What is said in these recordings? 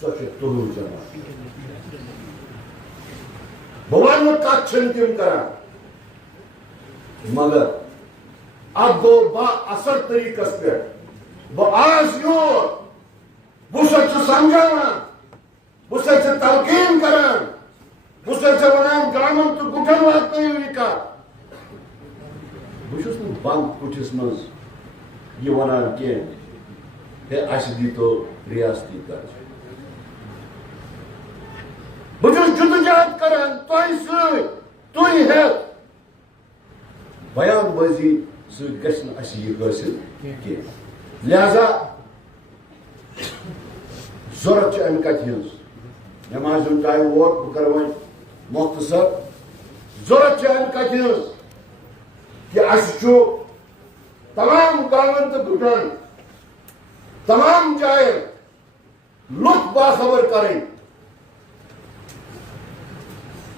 سو تہن زمان بہت کت تم کران مگر اب گو با اثر طریقہ پہ بہت یور بہت سمجھان بہت تلقین کران بہت ونان گامن تو گٹن وات یہ کت بہس بند کٹھس مز یہ ونان کی اس دیتو ریاستی درجہ بہت جدوجہد کران تہ سی بیان بازی سی گھس یہ حاصل کی لہذا ضرورت امہ کتھ ہز نماز ٹائم ووت بہ کر وۄنۍ مختصر ضرورت امہ کتھ ہز کہ اس تمام گامن تو گٹن تمام جائیں لطف باخبر کریں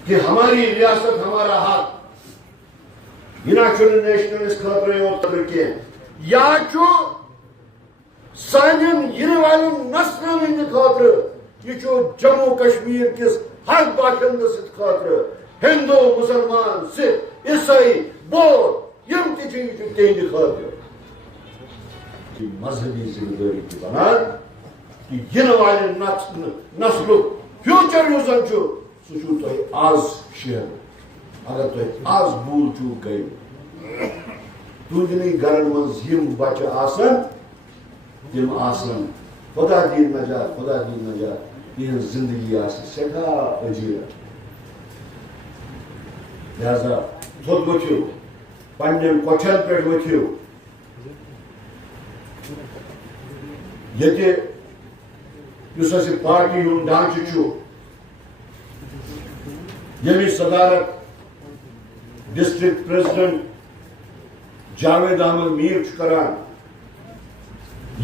کہ ہماری ریاست ہمارا حق یہ نہ نیشنلسٹ خطرے اور طریقے یا سانن ین والن نسلن ہند خاطر یہ جموں کشمیر کس ہر باشندہ ست خاطر ہندو مسلمان سکھ عیسائی بودھ یم تہند خاطر مذہبی ذمہ داری کی بنان کہ ین والن نسل فیوچر یس زن سہ تہ آز شیر اگر تہ آز بھول چوک گئی تہندنی گرن مز یم بچہ آسن تم آسن خدا دین نجات خدا دین نجات یہ زندگی آس سٹھا عجیب لہذا تھوت ؤتھِو پننٮ۪ن کۄٹھٮ۪ن پٮ۪ٹھ ؤتھِو ییٚتہِ یُس اَسہِ پارٹی ہُنٛد ڈھانچہٕ چھُ ییٚمِچ صدارت ڈسٹرکٹ پریزیڈنٹ جاوید احمد میر چھُ کران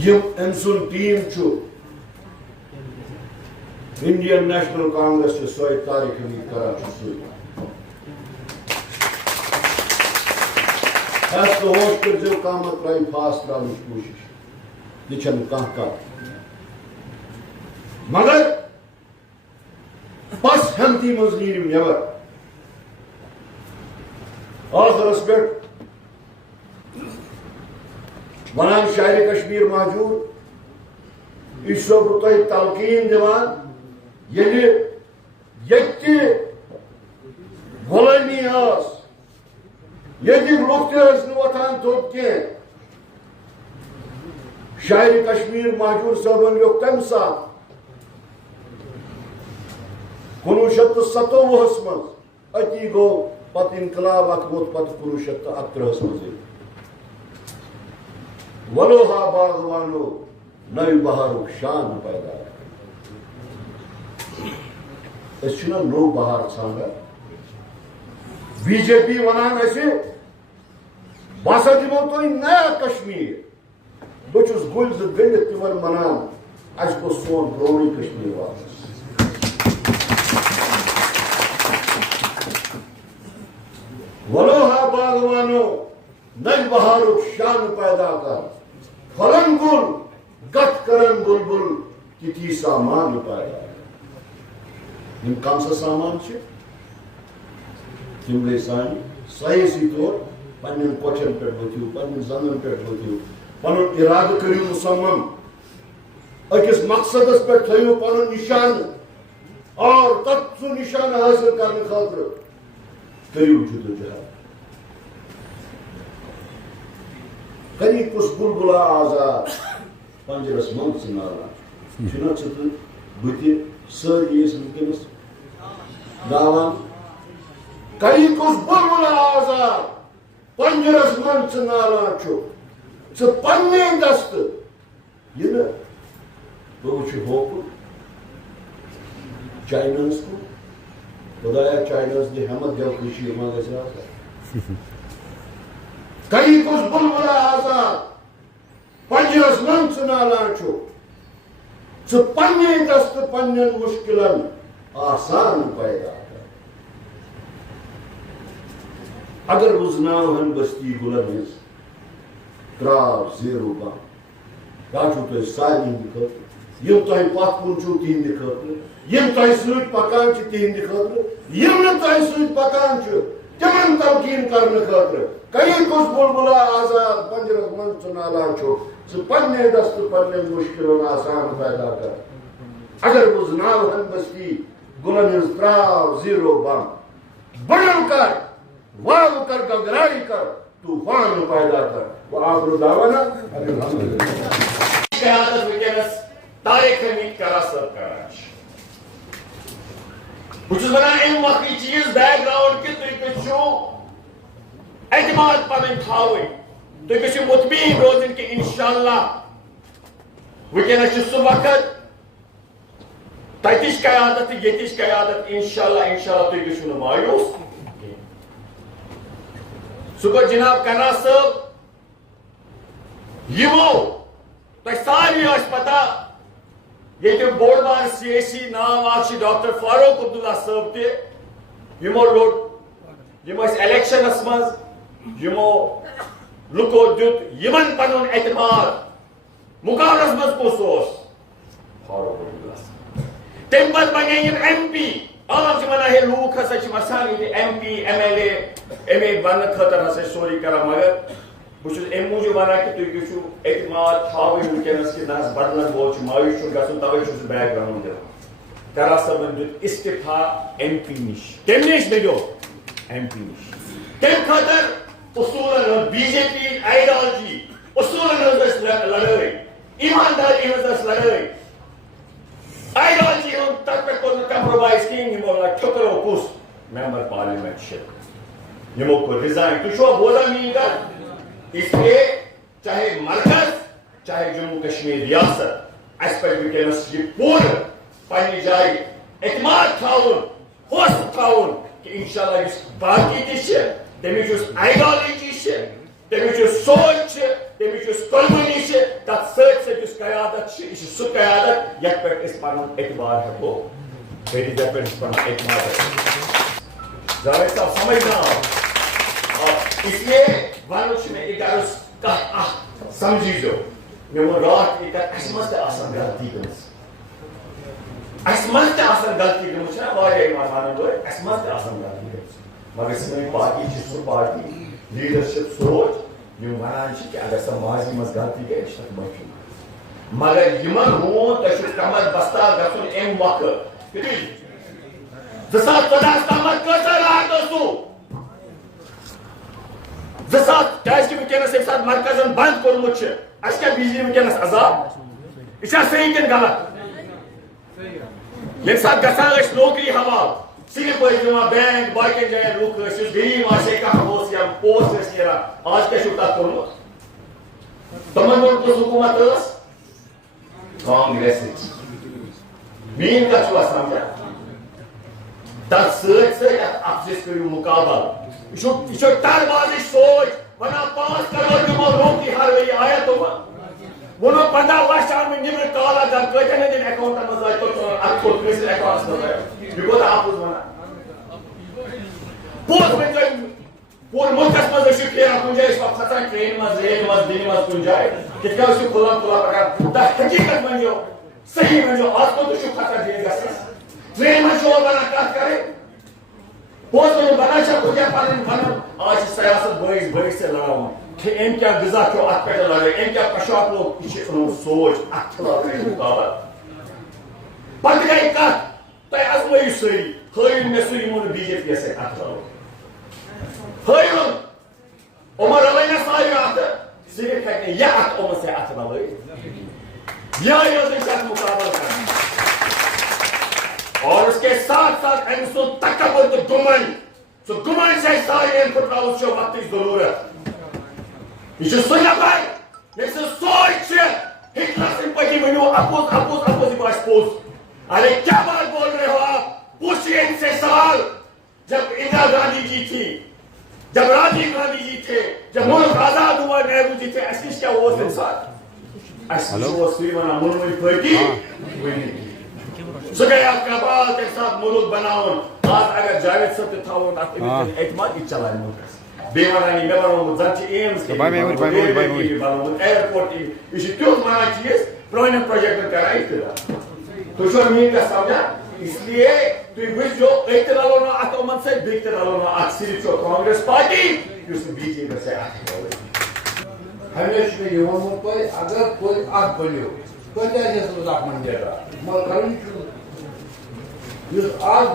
یم أمۍ سُنٛد ٹیٖم چھُ انڈین نیشنل کانگریس چھُ سۄے طارق حمید کران چھُ سُے ہٮ۪س تہٕ ہوش کٔرۍزیو کانٛہہ مہ ترٛاوِ فاس ترٛاونٕچ کوٗشِش یہ چھنہٕ کانٛہہ کتھ مگر پس ہمتی منٛز نیٖرِو نٮ۪بر ٲخرس پٮ۪ٹھ ونان شاعرِ کشمیر مہجوٗر یہِ چھُسو بہٕ تۄہہِ تلقیٖن دِوان ییٚلہِ ییٚتہِ غلٲمی ٲس ییٚتِکۍ لُکھ تہِ ٲسۍ نہٕ وۄتھان تھوٚد کینٛہہ شاعرِ کشمیر مہجوٗر صٲبن لیوٚکھ تمہِ ساتہٕ 1957 منٛز أتی گوٚو پتہٕ انقلاب اکھ ووت پتہٕ 1938 منٛزٕے ولوہا باغوانو نوِ بہارُک شان پیدا أسۍ چھِنہ نوٚو بہار ژھانڈان بی جے پی ونان اَسہِ بہٕ ہسا دِمو تۄہہِ نیا کشمیٖر بہٕ چھُس گُلۍ زٕ گٔنڈِتھ تِمن ونان اَسہِ گوٚژھ سون پرٛونُے کشمیٖر واپس ولوہا باغوانو نوِ بہارُک شان پیدا کر پھلن گُل کتھ کرن بلبل تِتھی سامان پیدا یم کم سا سامان چھِ تم گٔے سانہِ سیٲسی طور پننٮ۪ن کۄٹھٮ۪ن پٮ۪ٹھ ؤتھِو پننٮ۪ن زنگن پٮ۪ٹھ ؤتھِو پنُن اِرادٕ کٔرِو مُصمم أکِس مقصدس پٮ۪ٹھ تھٲیِو پنُن نِشانہٕ اور تتھ سُہ نِشانہٕ حٲصِل کرنہٕ خٲطرٕ کٔرِو جدوجہد کری کُس بُلبُلا آزاد پنجرس منٛز ژٕنالان چھُنہ ژٕ تہٕ بہٕ تہِ سٲری ٲسۍ وٕنکیٚنس گاوان کری کُس بُلبُلا آزاد پنجرس منٛز ژٕنالان چھُ ژٕ پننے دستہٕ یہِ نہٕ بہٕ وٕچھِ ہوکُن چایناہس کُن خدایا چایناہس دِ ہٮ۪مت دٮ۪و کٔشیٖرِ منٛز گژھِ آسان کری کُس بُلبُلا آزاد پنجرس منٛز ژٕنالان چھُ ژٕ پننے دستہٕ پننٮ۪ن مُشکِلن آسان پیدا کر اگر وُزناوہن بستی گُلن ہٕنٛز ترٛاو زیرو بنٛد کیٛاہ چھُو تۄہہِ سارنٕے ہٕنٛدِ خٲطرٕ یم تۄہہِ پتھ کُن چھُو تِہنٛدِ خٲطرٕ یم تۄہہِ سۭتۍ پکان چھِ تِہنٛدِ خٲطرٕ یم نہٕ تۄہہِ سۭتۍ پکان چھِ تِمن تمکیٖن کرنہٕ خٲطرٕ کٔرِو کُس بُلبُلا آزاد پنجرس منٛز ژھٕنالان چھُکھ ژٕ پننہِ دستہٕ پننٮ۪ن مُشکِلن آسان پیدا کر اگر بہٕ زناوہن بستی گُلن ہٕنٛز تراو زیٖرو بنٛد بڑن کر واو کر گگرائی کر طوفان پیدا کر وآخر دعوانا الحمدللہ قیادت ونکس طارق حمید کرا صاحب کران بہٕ چھُس ونان امہِ مۄکھٕ چیٖز بیک گراوُنڈ کہِ تُہۍ گٔژھِو اعتماد پنٕنۍ تھاوٕنۍ تُہۍ گٔژھِو مطمئن روزٕنۍ کہِ انشاءاللہ ونکیٚنس چھُ سُہ وقت تتِچ قیادت تہٕ ییٚتِچ قیادت انشاءاللہ تُہۍ گٔژھِو نہٕ مایوٗس سُہ گوٚو جناب کرا صٲب یِمو تۄہہِ سارنٕے ٲس پتہ ییٚتہِ بوٚڑ بار سیٲسی ناو اکھ چھُ ڈاکٹر فاروق عبداللہ صٲب تہِ یِمو روٚٹ یِم ٲسۍ الیکشنس منٛز یِمو لُکو دیُت یِمن پنُن اعتماد مقابلس منٛز کُس اوس فاروق عبداللہ صٲب تمہِ پتہٕ بنے یِم ایم پی عام چھِ ونان ہے لوٗکھ ہسا چھِ وسان ییٚتہِ M P M L A M A بننہٕ خٲطرٕ ہسا چھِ سورُے کران مگر بہٕ چھُس امہِ موٗجوٗب ونان کہِ تُہۍ گٔژھِو اعتماد تھاوٕنۍ ونکیٚنس کہِ نہ حظ بدلن وول چھُ مایوٗس چھُنہٕ گژھُن توے چھُس بہٕ بیک گراوُنڈ دِوان کرا صٲبن دیُت استعفا ایم پی نِش کمہِ نِش مِلیو ایم پی نِش تمہِ خٲطرٕ اصوٗلن ہٕنٛز بی جے پی آیڈیالجی اصوٗلن ہٕنٛز ٲس لڑٲے ایماندٲری ہٕنٛز ٲس لڑٲے آیڈیالجی ہُنٛد تتھ پٮ۪ٹھ کوٚر نہٕ کمپرومایز کِہیٖنۍ یِمو ونان ٹھُکرو کُس ممبر پارلِمنٹ چھِ یِمو کوٚر رِزاین تُہۍ چھُوا بوزان میٛٲنۍ کتھ اس لیے چاہے مرکز چاہے جموں کشمیر ریاست اس پہ ونکیٚنس یہ پوٗرٕ پننہِ جایہِ اعتماد تھاوُن حوصلہٕ تھاوُن کہ انشاءاللہ یُس باقی تہِ چھِ تمِچ یُس آیڈیالجی چھِ تمِچ یُس سونچ چھِ تمِچ یُس قۄربٲنی چھِ تتھ سۭتۍ سۭتۍ یُس قیادت چھِ یہِ چھِ سُہ قیادت یتھ پٮ۪ٹھ أسۍ پنُن اعتبار ہٮ۪کو کٔرِتھ یتھ پٮ۪ٹھ أسۍ پنُن اعتماد ہٮ۪کو جاوید صاحب سمجھ نہ آو اس لیے ونُن چھُ مےٚ اِدارس کتھ اکھ سمجھیٖزیو مےٚ ووٚن راتھ یہِ کتھ اسہِ منٛز تہِ آسان غلطی گٔمٕژ اسہِ منٛز تہِ آسان غلطی گٔمٕژ چھےٚ واریاہ یِوان ونن وٲلۍ اسہِ منٛز تہِ آسان غلطی گٔمٕژ مگر سٲنۍ پارٹی چھِ سُہ پارٹی لیٖڈرشِپ سونچ یِم ونان چھِ کہِ اگر سۄ ماضی منٛز غلطی گٔے أسۍ چھِ تتھ معٲفی مگر یِمن ہُنٛد تۄہہِ چھُ کمر بستار گژھُن امہِ مۄکھٕ 2014 تامتھ کۭژاہ رات ٲسوٕ 2000 کیازکہِ ونکیٚنس ییٚمہِ ساتہٕ مرکزن بنٛد کوٚرمُت چھُ اَسہِ کیٛاہ بجلی ونکیٚنس عذاب یہِ چھا صحیح کِنہٕ غلط ییٚمہِ ساتہٕ گژھان ٲسۍ نوکری حوالہٕ صرف ٲسۍ دِوان بینک باقین جاین لُکھ ٲسۍ یُس غریٖب آسہِ ہے کانٛہہ اوس یا پوسٹ ٲسۍ نیران آز کیٛاہ چھُو تتھ کوٚرمُت تِمن دۄہن کُس حکوٗمت ٲس کانگریسٕچ میٛٲنۍ کتھ چھُوا سمجھان تتھ سۭتۍ سۭتۍ اتھ اپزِس کٔرِو مُقابل یہ ٹربازٕچ سونچ ونان 5 کروڑ دِمو نوکری ہر ؤری آیا تِمہٕ ووٚنو 15 لچھ آمٕتۍ نیبرٕ کالا گن کۭتیاہ ہٕنٛدٮ۪ن اکاونٹن منٛز آیہِ اتھ کوٚر کٲنٛسہِ اکاونٹس منٛز آیہِ یہِ کوٗتاہ اپُز ونان پوٚز ؤنۍ تُہۍ پوٗرٕ مُلکس منٛز ٲسِو پھیران کُنہِ جایہِ ٲسوا کھسان ٹرینہِ منٛز ریلہِ منٛز دِلہِ منٛز کُنہِ جایہِ کِتھ کٔنۍ ٲسِو کھُلان پکان تتھ حقیٖقت ؤنۍزیو صحیح ؤنۍزیو آز کوٚت چھُو کھسان ریلہِ گژھنس ٹرینہِ منٛز چھُوا ونان کتھ کرٕنۍ پوٚز ؤنِو بنان چھا کُنہِ جایہِ پنٕنۍ ونُن آز چھِ سیاست بٲیِس بٲیِس سۭتۍ لڑاوان أمۍ کیٛاہ غذا کھیوٚو اتھ پٮ۪ٹھ لڑٲے أمۍ کیٛاہ پۄشاک لوگ یہِ چھِ أہٕنٛز سونچ اتھ خٕلاف کٔرِو مُقابل پتہٕ گٔے کتھ تۄہہِ ازمٲیِو سٲری ہٲیِو مےٚ سُہ یِمو نہٕ بی جے پی یس سۭتۍ اتھٕ رلوو ہٲیِو یِمو رلٲے نہ ساروِیو اتھٕ صرف ہیٚکہِ نہٕ یہِ اتھٕ یِمن سۭتۍ اتھٕ رلٲیِتھ یِہوٚے یوت أسۍ اتھ مُقابل کران اور اس کے ساتھ ساتھ أمۍ سُنٛد تکبر تہٕ گُمنڈ سُہ گُمنڈ چھِ اَسہِ سارنٕے پھٕٹراوُن چھِ وقتٕچ ضروٗرت یہ سُہ نفر ییٚمہِ سٕنٛز سونچ چھِ ہٹلر سٕنٛدۍ پٲٹھی ؤنِو اپُز اپُز اپُز یہِ باسہِ پوٚز ارے کیا بات بول رہے ہو آپ پوچھیے ان سے سوال جب اندرا گاندھی جی تھی جب راجیو گاندھی جی تھے جب ملک آزاد ہوا نہرو جی تھے اَسہِ نِش کیٛاہ اوس تَمہِ ساتہٕ اَسہِ نِش اوس سُے وَنان مُنوٕنۍ پھٲٹی ؤنِو سُہ گٔے اکھ کبال تَمہِ ساتہٕ مُلک بناوُن آز اگر جاوید صٲب تہِ تھاوُن اتھ اعتماد یہِ چلاے مُلکس بیمارانی میں بنومت زن چھ ایمز کے بنومت ایئرپورٹ یہ تیوت مانا چیز پرانن پروجیکٹن کران اقتدار تو چھو میری کا سمجھا اس لیے تھی وچو اقتدار نا ات امن سے اقتدار نا ات صرف کانگریس پارٹی اس بی جے پی سے ہمیشہ میں یہ ونو تھی اگر کوئی اخ بنو کتیا جس اخ منڈیرا مگر کرن اس آج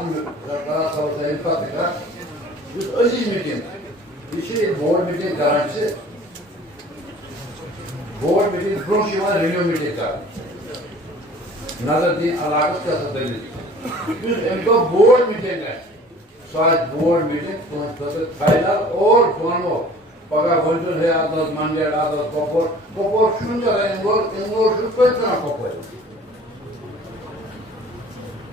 اس عزیز میٹنگ یہ بورڈ میٹنگ کران سے بورڈ میٹنگ برو ریویو میٹنگ کر نظر دین علاقہ کیا دلیل ان کو بورڈ میٹنگ ہے ساتھ بورڈ میٹنگ تہذ فائنل اور دونوں پگہ ونٹر ہے عادت منڈیڑ عادت کپور چھ چلان انگور کتنا کپور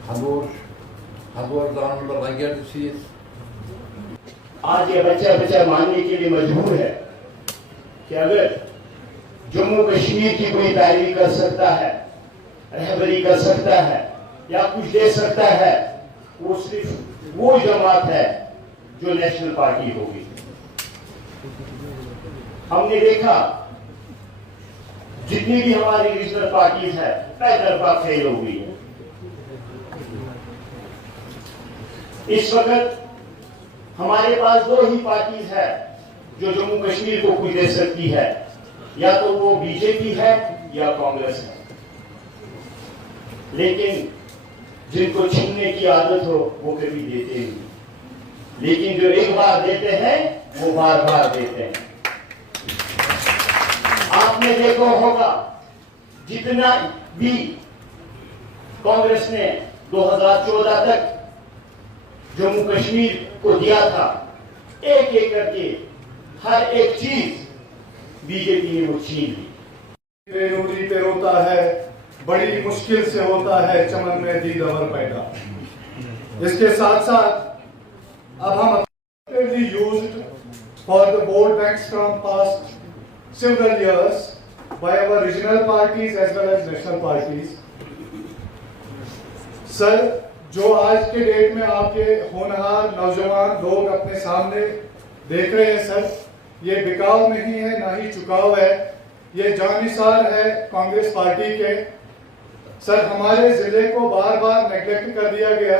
ہنگور دان لنگر چیز آج یہ بچہ ماننے کے لیے مجبور ہے کہ اگر جموں کشمیر کی کوئی پیروی کر سکتا ہے رہبری کر سکتا ہے یا کچھ دے سکتا ہے وہ صرف وہ جماعت ہے جو نیشنل پارٹی ہوگی. ہم نے دیکھا جتنی بھی ہماری ریجنل پارٹیز ہے طے طرفہ فیل ہو گئی ہے. اس وقت ہمارے پاس دو ہی پارٹیز ہے جو جموں کشمیر کو کچھ دے سکتی ہے, یا تو وہ بی جے پی ہے یا کانگریس ہے. لیکن جن کو چھیننے کی عادت ہو وہ کبھی دیتے نہیں, لیکن جو ایک بار دیتے ہیں وہ بار بار دیتے ہیں. آپ نے دیکھا ہوگا جتنا بھی کانگریس نے 2014 تک جموں کشمیر کو دیا تھا, ایک ایک کر کے ہر ایک چیز بی جے پی نے وہ چھین لی. بے نوری پہ روتا ہے, بڑی مشکل سے ہوتا ہے چمن میں دید اور پیدا. اس کے ساتھ ساتھ اب ہم actively used for the board banks from past several years by our regional parties as well as national parties. سر, جو آج کے ڈیٹ میں آپ کے ہونہار نوجوان لوگ اپنے سامنے دیکھ رہے ہیں سر, یہ بکاؤ نہیں ہے نہ ہی چکاؤ ہے, یہ جانثار ہے کانگریس پارٹی کے. سر, ہمارے ضلع کو بار بار نیگلیکٹ کر دیا گیا.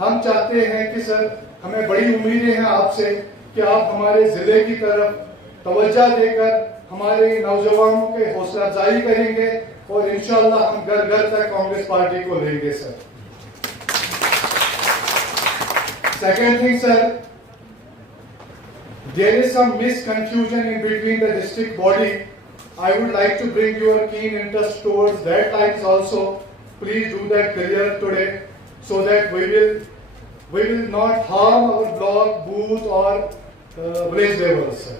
ہم چاہتے ہیں کہ سر ہمیں بڑی امیدیں ہیں آپ سے کہ آپ ہمارے ضلع کی طرف توجہ دے کر ہمارے نوجوانوں کے حوصلہ افزائی کریں گے اور انشاءاللہ ہم گھر گھر تک کانگریس پارٹی کو لیں گے. سر, second thing sir, there is some misconfusion in between the district body. I would like to bring your keen interest towards that lines also. Please do that clear today so that we will not harm our block, booth or village level, sir.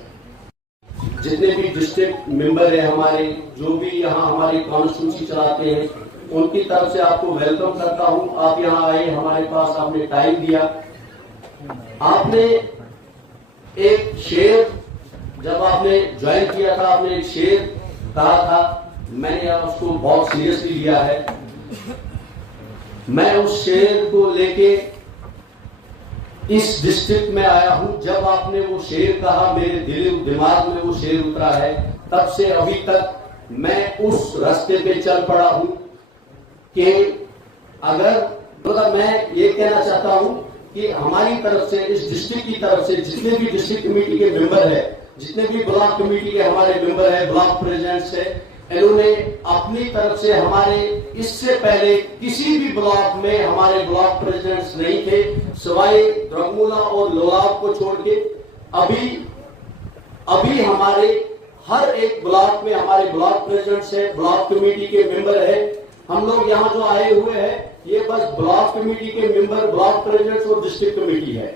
جتنے بھی district ممبر ہیں ہمارے, جو بھی یہاں ہماری constitution چلاتے ہیں, ان کی طرف سے آپ کو ویلکم کرتا ہوں. آپ یہاں آئے, ہمارے پاس آپ نے ٹائم دیا. آپ نے ایک شعر, جب آپ نے جوائن کیا تھا, آپ نے ایک شعر کہا تھا, میں نے اس کو بہت سیریسلی لیا ہے. میں اس شعر کو لے کے اس ڈسٹرکٹ میں آیا ہوں. جب آپ نے وہ شعر کہا, میرے دل و دماغ میں وہ شعر اترا ہے. تب سے ابھی تک میں اس راستے پہ چل پڑا ہوں کہ اگر میں یہ کہنا چاہتا ہوں کہ ہماری طرف سے, اس ڈسٹرکٹ کی طرف سے, جتنے بھی ڈسٹرکٹ کمیٹی کے ممبر ہیں, جتنے بھی بلاک کمیٹی کے ہمارے ممبر ہیں, بلاک پریزیڈنٹس ہیں, انہوں نے اپنی طرف سے ہمارے, اس سے پہلے کسی بھی بلاک میں ہمارے بلاک پریزیڈنٹس نہیں تھے سوائے درگمولا اور لولاو کو چھوڑ کے. ابھی ہمارے ہر ایک بلاک میں ہمارے بلاک پریزیڈنٹس ہیں, بلاک کمیٹی کے ممبر ہیں. ہم لوگ یہاں جو آئے ہوئے ہیں یہ بس بلاک کمیٹی کے ممبر, بلاک پریزیڈنٹس اور ڈسٹرکٹ کمیٹی ہے.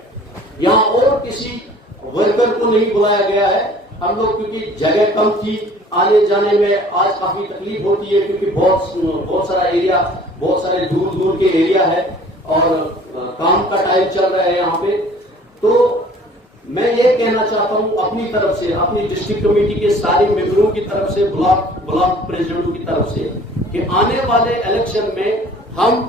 یہاں اور کسی ورکر کو نہیں بلایا گیا ہے. ہم لوگ کیونکہ جگہ کم تھی, آنے جانے میں آج کافی تکلیف ہوتی ہے کیونکہ بہت سارا ایریا, بہت سارے دور دور کے ایریا ہے اور کام کا ٹائم چل رہا ہے یہاں پہ. تو میں یہ کہنا چاہتا ہوں اپنی طرف سے, اپنی ڈسٹرکٹ کمیٹی کے سارے ممبروں کی طرف سے, بلاک پریزیڈنٹوں کی طرف سے, کہ آنے والے الیکشن میں ہم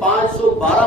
512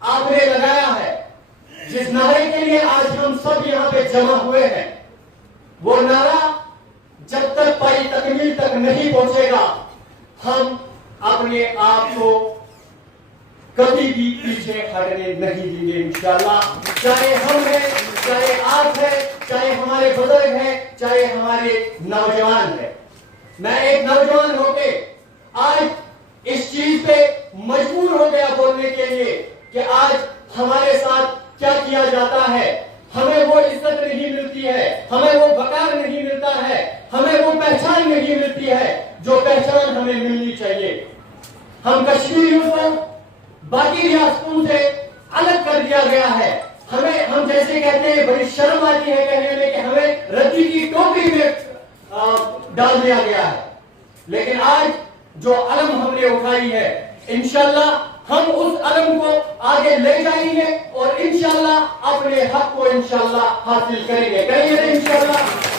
آپ نے لگایا ہے، جس نعرے کے لیے آج ہم سب یہاں پہ جمع ہوئے ہیں، وہ نعرہ جب تک پائی تکمیل تک نہیں پہنچے گا ہم اپنے آپ کو کبھی بھی پیچھے ہٹنے نہیں دیں گے انشاءاللہ. چاہے ہم ہیں، چاہے آپ ہیں، چاہے ہمارے بزرگ ہیں، چاہے ہمارے نوجوان ہیں. میں ایک نوجوان ہو کے آج اس چیز پہ مجبور ہو گیا بولنے کے لیے کہ آج ہمارے ساتھ کیا کیا جاتا ہے. ہمیں وہ عزت نہیں ملتی ہے، ہمیں وہ وقار نہیں ملتا ہے، ہمیں وہ پہچان نہیں ملتی ہے جو پہچان ہمیں ملنی چاہیے. ہم کشمیریوں کو باقی ریاستوں سے الگ کر دیا گیا ہے. ہم جیسے کہتے ہیں، بڑی شرم آتی ہے کہنے میں کہ ہمیں ردی کی ٹوپی میں ڈال دیا گیا ہے. لیکن آج جو علم ہم نے اٹھائی ہے، انشاءاللہ ہم اس علم کو آگے لے جائیں گے اور انشاءاللہ اپنے حق کو انشاءاللہ حاصل کریں گے. کریں گے انشاءاللہ،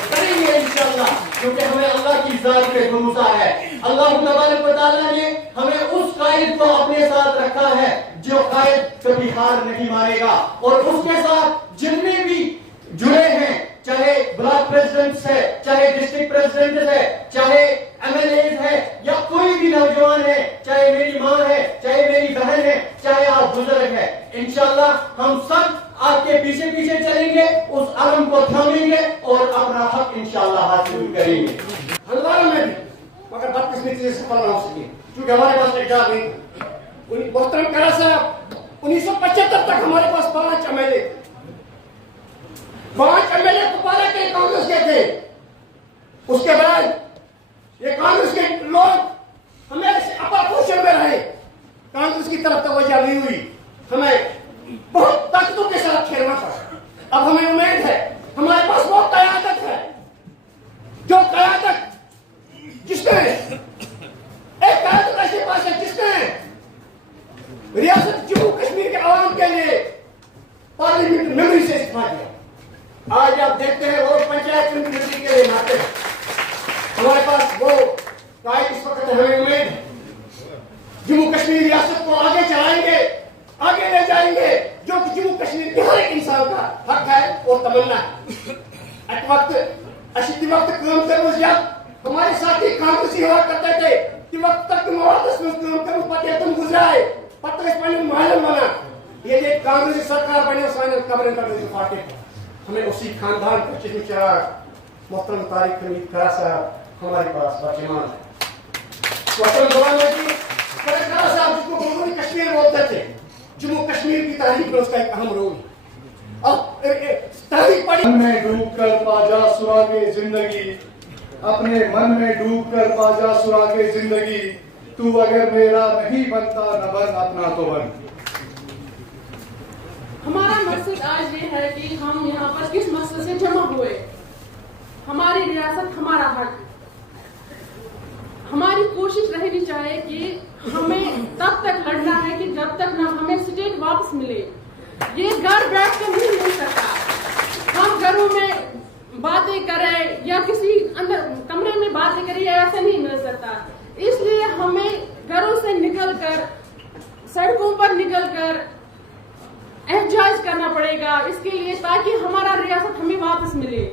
کریں گے انشاءاللہ، کیونکہ ہمیں اللہ کی ذات پہ بھروسہ ہے. اللہ تبارک و تعالیٰ نے ہمیں اس قائد کو اپنے ساتھ رکھا ہے جو قائد کبھی ہار نہیں مانے گا، اور اس کے ساتھ جتنے بھی جڑے ہیں، چاہے بلاک پریزیڈنٹ ہے، چاہے ڈسٹرکٹ پریزیڈنٹ ہے، چاہے ایم ایل اے ہے، یا کوئی بھی نوجوان ہے، چاہے میری ماں ہے، چاہے میری بہن ہے، چاہے آپ بزرگ ہیں، انشاءاللہ ہم سب آپ کے پیچھے پیچھے چلیں گے، اس علم کو تھامیں گے اور اپنا حق انشاءاللہ حاصل کریں گے. ہزاروں میں بھی مگر بدقسمتی سے سفل نہ ہو سکے کیونکہ ہمارے پاس اقدار نہیں. محترم کرا صاحب، 1975 تک ہمارے پاس 5 M L A, 5 M L A Kupwara کے کانگریس کے تھے. اس کے بعد یہ کانگریس کے لوگ ہمیں اپوزیشن میں رہے، کانگریس کی طرف توجہ نہیں ہوئی، ہمیں بہت طاقتوں کے ساتھ کھیلنا پڑا. اب ہمیں امید ہے ہمارے پاس وہ قیادت ہے جو قیادت جس نے ایک قیادت ایسے پاس ہے جس نے ریاست جموں کشمیر کے عوام کے لیے پارلیمنٹ ممبری سے استعمال کیا. آج آپ دیکھتے ہیں وہ پنچایت ممبری کے لیے آتے ہیں. ہمارے پاس وہ قائد اس وقت ہمیں امید ہے جموں کشمیر ریاست کو آگے چلائیں گے، آگے لے جائیں گے، جو کہ جموں کشمیر کے ہر ایک انسان کا حق ہے اور تمنا ہے. ایک وقت کام کرنے یا ہمارے ساتھی کانگریسی ہوا کرتے تھے کہ وقت تک مواد میں کام کروں پتہ تم گزرائے پتہ اس پہلے معلوم بنا یہ ایک کانگریسی سرکار بنے سائن قبریں کرنے سے پارٹی ہمیں اسی خاندان کا چشم چراغ محترم طارق حمید کرا صاحب ہمارے پاس باقیمان ہے. محترم غلام نبی کرا صاحب جس کو جمہوری کشمیر بولتے تھے، جموں کشمیر کی تحریک میں اس کا ایک اہم رول ہے. اب تحریک پڑی من میں ڈوب کر پا جا سراغ زندگی، اپنے من میں ڈوب کر پا جا سراغ زندگی، تو اگر میرا نہیں بنتا نہ بن اپنا تو بن. ہمارا مقصد آج یہ ہے کہ ہم یہاں پر کس مقصد سے جمع ہوئے. ہماری ریاست ہمارا حق. ہماری کوشش رہنی چاہیے کہ ہمیں تب تک لڑنا ہے کہ جب تک نہ ہمیں اسٹیٹ واپس ملے. یہ گھر بیٹھ کر نہیں مل سکتا. ہم گھروں میں باتیں کریں یا کسی اندر کمرے میں باتیں کریں ایسا نہیں مل سکتا. اس لیے ہمیں گھروں سے نکل کر سڑکوں پر نکل کر احتجاج کرنا پڑے گا اس کے لیے تاکہ ہمارا ریاست ہمیں واپس ملے.